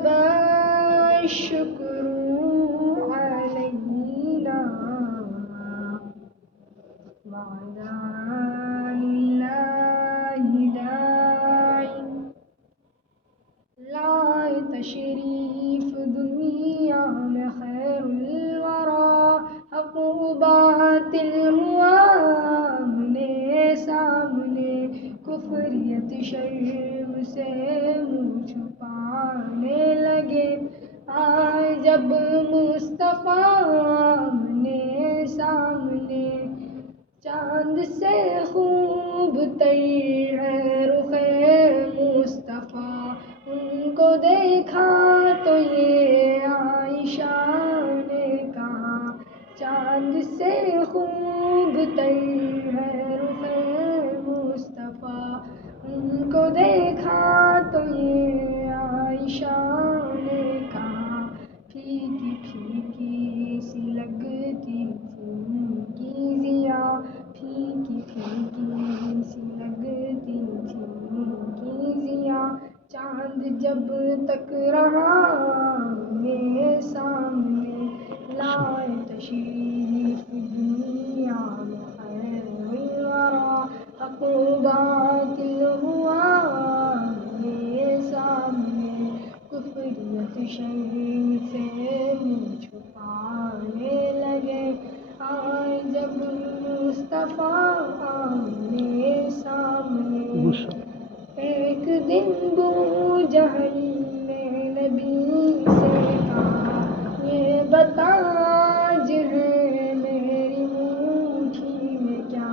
وجب الشكر علينا وعلى الله داعي لائے تشریف دنیا میں خیر الورا حق و باطل ہوا آمنے سامنے کفریت شرم سے منہ چھپانے لگے آئے جب مصطفیٰ آمنے سامنے چاند سے خوب تر ہے رخ مصطفیٰ ان کو دیکھا تو یہ عائشہ نے کہا چاند سے خوب تر ہے رخ مصطفیٰ ان کو دیکھا تو یہ عائشہ نے کہا پھیکی پھیکی سی لگتی تھی ان کی ضیا پھیکی پھیکی سی لگتی تھی ان کی ضیا چاند جب تک رہا آمنے سامنے لائے تشریف دنیا میں خیر الورا حق و باطل ہوا آمنے سامنے کفریت شرم سے منہ چھپانے لگے آئے جب مصطفیٰ آمنے سامنے ایک دن بو جہل نے نبی سے کہا یہ بتا آج ہے میری مٹھی میں کیا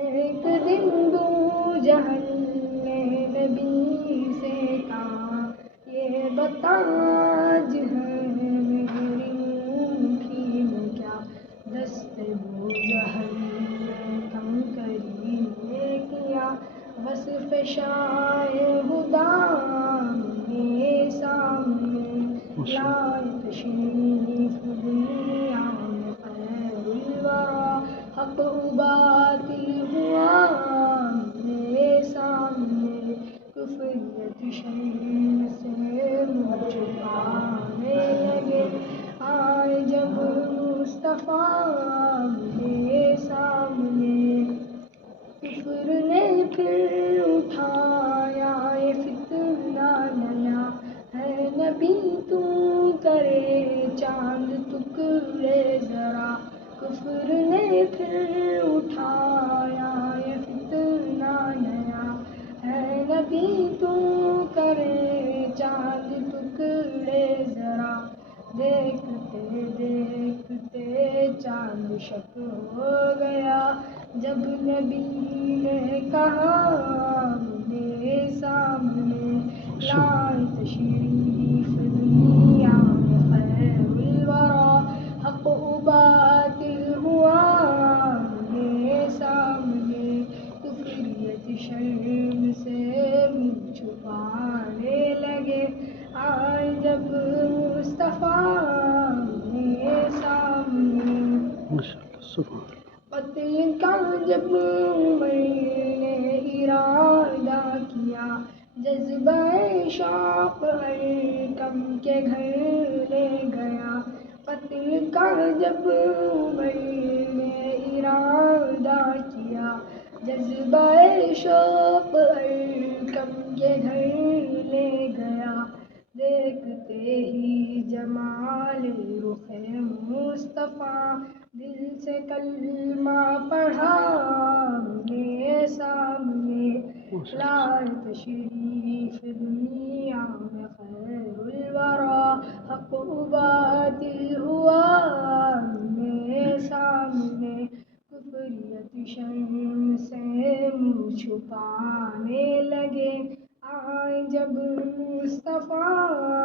ایک دن بو جہل نے نبی سے کہا یہ بتا آج ہے میری مٹھی میں کیا دست بو جہل نے کم کری نے کیا وصف شاہ ہدا آمنے سامنے لائے تشریف دنیا میں خیر الورا حق و باطل ہوا آمنے سامنے کفریت شرم سے منہ چھپانے لگے آئے جب مصطفیٰ آمنے سامنے کفر نے پھر اٹھایا یہ فتنہ نیا ہے نبی تو کرے چاند ٹکڑے ذرا کفر نے پھر اٹھایا یہ فتنہ نیا ہے نبی تو کرے چاند ٹکڑے ذرا دیکھتے دیکھتے چاند شک ہو گیا جب نبی نے کہا آمنے سامنے لائے تشریف دنیا میں خیر الورا حق و باطل ہوا آمنے سامنے کفریت شرم سے منہ چھپانے لگے آئے جب مصطفیٰ آمنے سامنے قتل کا جب عمر نے ارادہ کیا جذبہ شوق حرکم کے گھر لے گیا قتل کا جب عمر نے ارادہ کیا جذبہ شوق حرکم کے گھر لے گیا دیکھتے ہی جمال رخ مصطفیٰ دل سے کلمہ پڑھا آمنے سامنے لائے تشریف دنیا میں خیر الورا حق و باطل ہوا آمنے سامنے کفریت شرم سے منہ چھپانے لگے آئے جب مصطفیٰ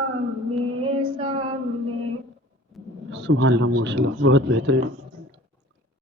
آمنے سامنے سبحان اللہ ماشاء اللہ بہت بہترین